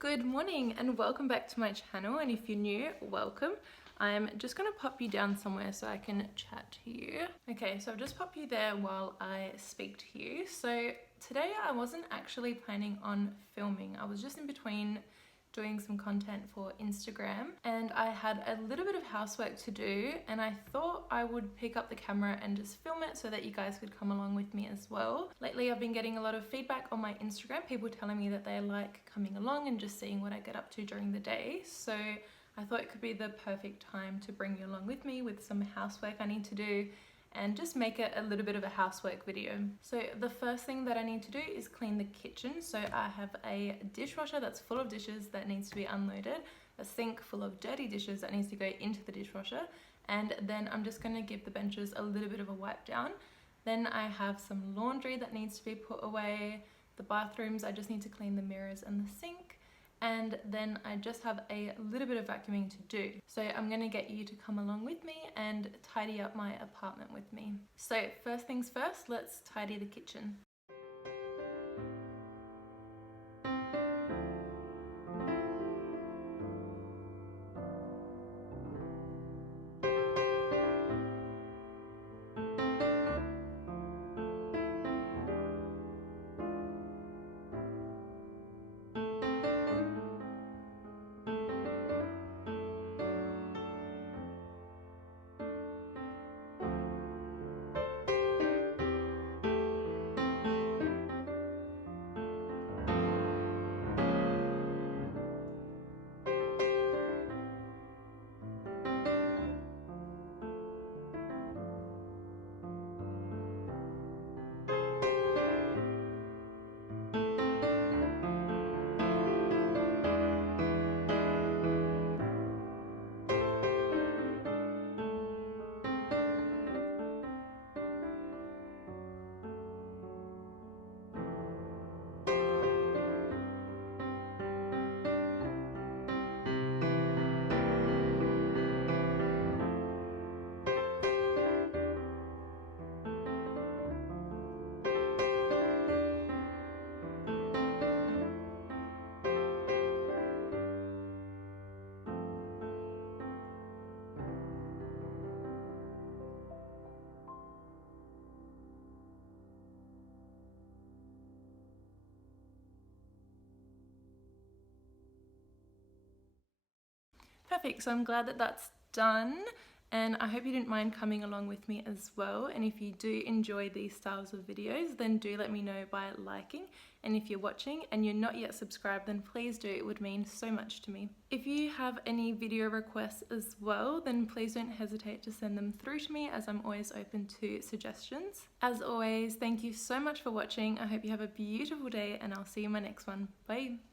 Good morning and welcome back to my channel, and if you're new, welcome. I'm just gonna pop you down somewhere so I can chat to you. Okay, so I've just popped you there while I speak to you. So today I wasn't actually planning on filming. I was just in between doing some content for Instagram and I had a little bit of housework to do, and I thought I would pick up the camera and just film it so that you guys could come along with me as well. Lately I've been getting a lot of feedback on my Instagram, people telling me that they like coming along and just seeing what I get up to during the day. So I thought it could be the perfect time to bring you along with me with some housework I need to do and just make it a little bit of a housework video. So the first thing that I need to do is clean the kitchen. So I have a dishwasher that's full of dishes that needs to be unloaded, a sink full of dirty dishes that needs to go into the dishwasher, and then I'm just going to give the benches a little bit of a wipe down. Then I have some laundry that needs to be put away, the bathrooms, I just need to clean the mirrors and the sink, and then I just have a little bit of vacuuming to do. So I'm gonna get you to come along with me and tidy up my apartment with me. So first things first, let's tidy the kitchen. Perfect, so I'm glad that that's done, and I hope you didn't mind coming along with me as well. And if you do enjoy these styles of videos, then do let me know by liking. And if you're watching and you're not yet subscribed, then please do, it would mean so much to me. If you have any video requests as well, then please don't hesitate to send them through to me, as I'm always open to suggestions. As always, thank you so much for watching. I hope you have a beautiful day, and I'll see you in my next one. Bye.